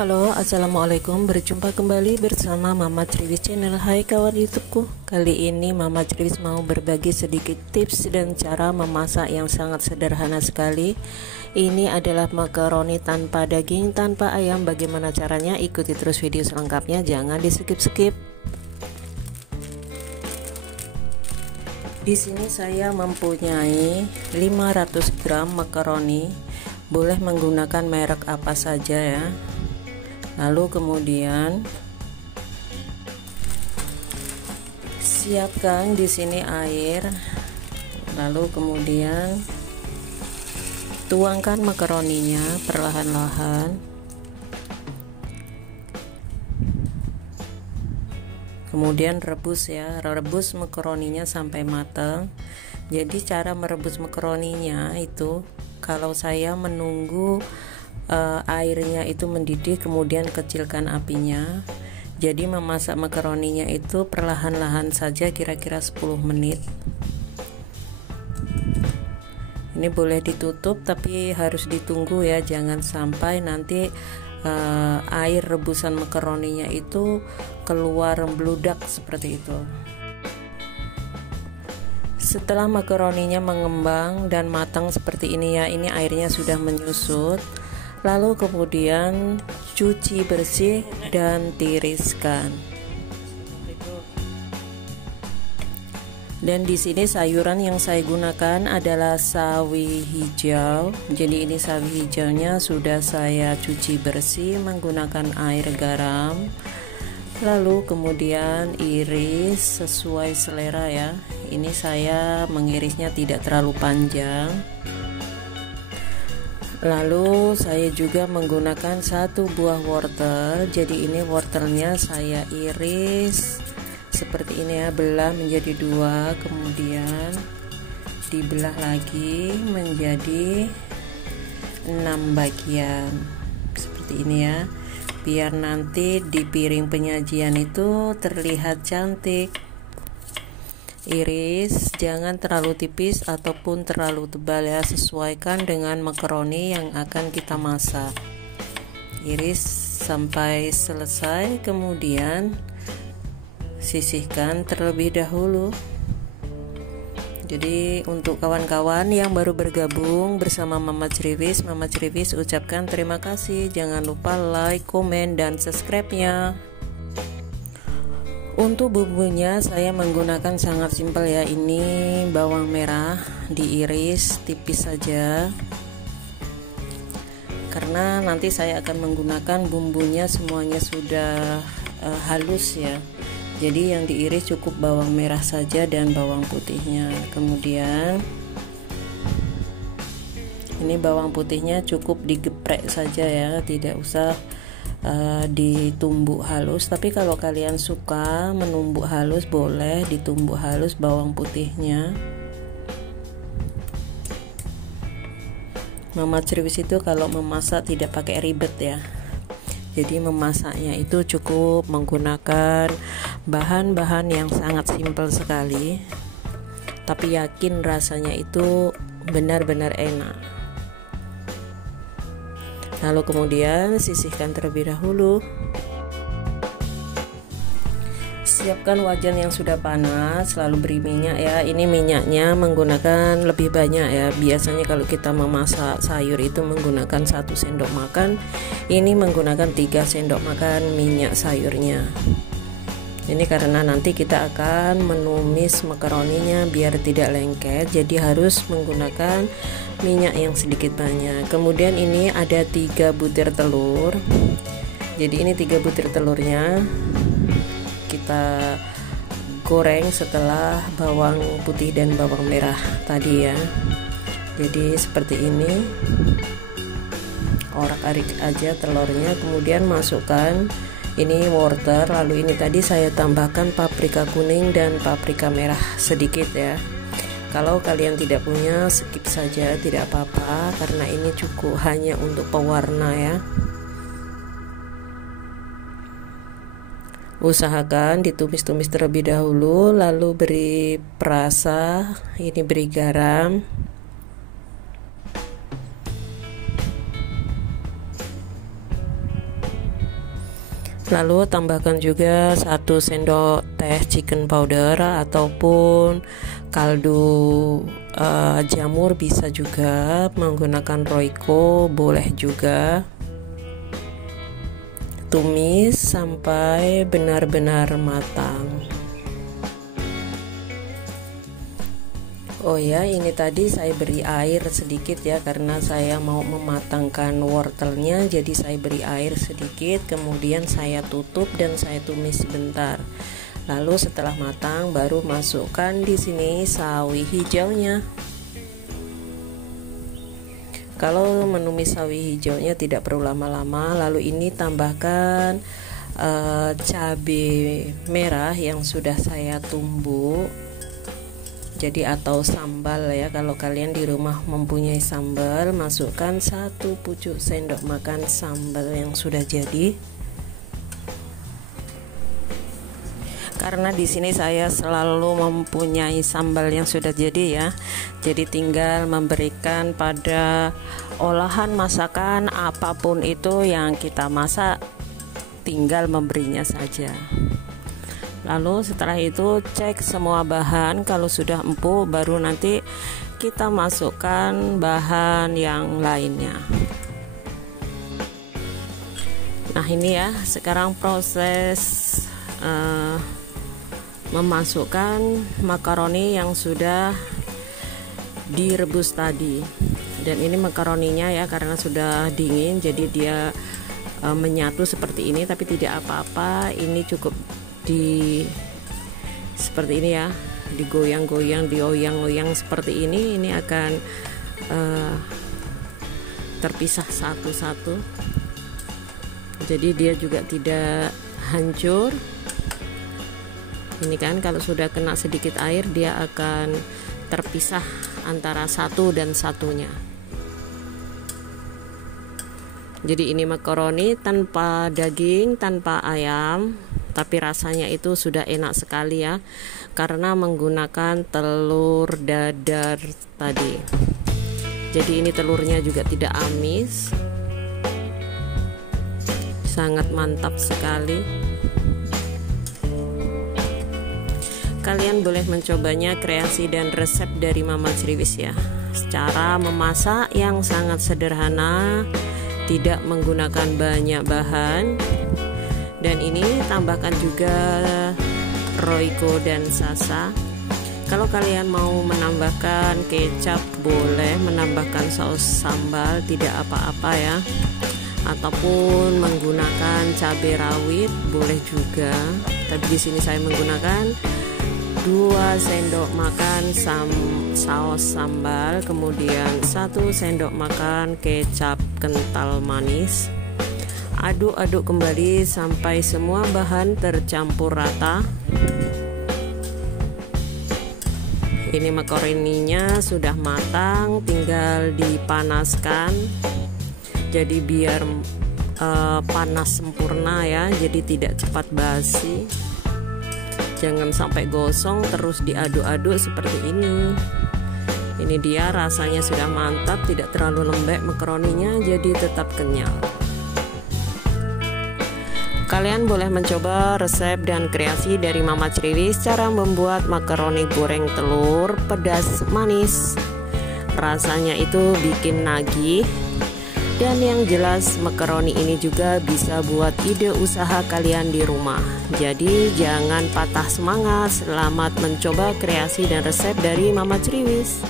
Halo, assalamualaikum. Berjumpa kembali bersama Mama Triwis Channel. Hai kawan YouTubeku. Kali ini Mama Triwis mau berbagi sedikit tips dan cara memasak yang sangat sederhana sekali. Ini adalah makaroni tanpa daging, tanpa ayam. Bagaimana caranya? Ikuti terus video selengkapnya, jangan di skip-skip. Di sini saya mempunyai 500 gram makaroni. Boleh menggunakan merek apa saja ya. Lalu kemudian siapkan di sini air. Lalu kemudian tuangkan makaroninya perlahan-lahan. Kemudian rebus ya, rebus makaroninya sampai matang. Jadi cara merebus makaroninya itu, kalau saya menunggu airnya itu mendidih, kemudian kecilkan apinya. Jadi memasak makaroninya itu perlahan-lahan saja, kira-kira 10 menit. Ini boleh ditutup tapi harus ditunggu ya, jangan sampai nanti air rebusan makaroninya itu keluar membludak seperti itu. Setelah makaroninya mengembang dan matang seperti ini ya, ini airnya sudah menyusut. Lalu kemudian cuci bersih dan tiriskan. Dan di sini sayuran yang saya gunakan adalah sawi hijau. Jadi ini sawi hijaunya sudah saya cuci bersih menggunakan air garam. Lalu kemudian iris sesuai selera ya. Ini saya mengirisnya tidak terlalu panjang. Lalu saya juga menggunakan satu buah wortel. Jadi ini wortelnya saya iris seperti ini ya, belah menjadi dua, kemudian dibelah lagi menjadi 6 bagian seperti ini ya, biar nanti di piring penyajian itu terlihat cantik. Iris jangan terlalu tipis ataupun terlalu tebal ya, sesuaikan dengan makaroni yang akan kita masak. Iris sampai selesai, kemudian sisihkan terlebih dahulu. Jadi untuk kawan-kawan yang baru bergabung bersama Mama Triwis ucapkan terima kasih. Jangan lupa like, komen, dan subscribe-nya. Untuk bumbunya saya menggunakan sangat simpel ya. Ini bawang merah diiris tipis saja, karena nanti saya akan menggunakan bumbunya semuanya sudah halus ya. Jadi yang diiris cukup bawang merah saja dan bawang putihnya. Kemudian ini bawang putihnya cukup digeprek saja ya, tidak usah ditumbuk halus. Tapi kalau kalian suka menumbuk halus, boleh ditumbuk halus bawang putihnya. Mama Triwis itu kalau memasak tidak pakai ribet ya. Jadi memasaknya itu cukup menggunakan bahan-bahan yang sangat simpel sekali, tapi yakin rasanya itu benar-benar enak. Lalu kemudian sisihkan terlebih dahulu. Siapkan wajan yang sudah panas, lalu beri minyak ya. Ini minyaknya menggunakan lebih banyak ya. Biasanya kalau kita memasak sayur itu menggunakan 1 sendok makan. Ini menggunakan 3 sendok makan minyak sayurnya. Ini karena nanti kita akan menumis makaroninya biar tidak lengket, jadi harus menggunakan minyak yang sedikit banyak. Kemudian ini ada 3 butir telur. Jadi ini 3 butir telurnya kita goreng setelah bawang putih dan bawang merah tadi ya. Jadi seperti ini, orak-arik aja telurnya, kemudian masukkan ini wortel. Lalu ini tadi saya tambahkan paprika kuning dan paprika merah sedikit ya. Kalau kalian tidak punya, skip saja, tidak apa-apa, karena ini cukup hanya untuk pewarna ya. Usahakan ditumis-tumis terlebih dahulu, lalu beri perasa, ini beri garam. Lalu tambahkan juga 1 sendok teh chicken powder ataupun kaldu jamur, bisa juga menggunakan Royco, boleh juga. Tumis sampai benar-benar matang. Oh ya, ini tadi saya beri air sedikit ya, karena saya mau mematangkan wortelnya, jadi saya beri air sedikit, kemudian saya tutup dan saya tumis sebentar. Lalu setelah matang baru masukkan di sini sawi hijaunya. Kalau menumis sawi hijaunya tidak perlu lama-lama. Lalu ini tambahkan cabai merah yang sudah saya tumbuk. Jadi atau sambal ya, kalau kalian di rumah mempunyai sambal, masukkan 1 pucuk sendok makan sambal yang sudah jadi. Karena di sini saya selalu mempunyai sambal yang sudah jadi ya. Jadi tinggal memberikan pada olahan masakan apapun itu yang kita masak, tinggal memberinya saja. Lalu setelah itu cek semua bahan, kalau sudah empuk baru nanti kita masukkan bahan yang lainnya. Nah ini ya, sekarang proses memasukkan makaroni yang sudah direbus tadi. Dan ini makaroninya ya, karena sudah dingin jadi dia menyatu seperti ini, tapi tidak apa-apa, ini cukup seperti ini ya, digoyang-goyang, dioyang-oyang seperti ini akan terpisah satu-satu, jadi dia juga tidak hancur. Ini kan kalau sudah kena sedikit air dia akan terpisah antara satu dan satunya. Jadi ini makaroni tanpa daging, tanpa ayam, tapi rasanya itu sudah enak sekali ya, karena menggunakan telur dadar tadi. Jadi ini telurnya juga tidak amis, sangat mantap sekali. Kalian boleh mencobanya, kreasi dan resep dari Mama Criwis ya. Cara memasak yang sangat sederhana, tidak menggunakan banyak bahan. Dan ini tambahkan juga Royco dan Sasa. Kalau kalian mau menambahkan kecap boleh, menambahkan saus sambal tidak apa-apa ya, ataupun menggunakan cabai rawit boleh juga. Tapi di sini saya menggunakan 2 sendok makan saus sambal, kemudian 1 sendok makan kecap kental manis. Aduk-aduk kembali sampai semua bahan tercampur rata. Ini makaroninya sudah matang, tinggal dipanaskan. Jadi biar panas sempurna ya, jadi tidak cepat basi. Jangan sampai gosong, terus diaduk-aduk seperti ini. Ini dia, rasanya sudah mantap, tidak terlalu lembek makaroninya, jadi tetap kenyal. Kalian boleh mencoba resep dan kreasi dari Mama Criwis, cara membuat makaroni goreng telur pedas manis. Rasanya itu bikin nagih. Dan yang jelas makaroni ini juga bisa buat ide usaha kalian di rumah. Jadi jangan patah semangat, selamat mencoba kreasi dan resep dari Mama Criwis.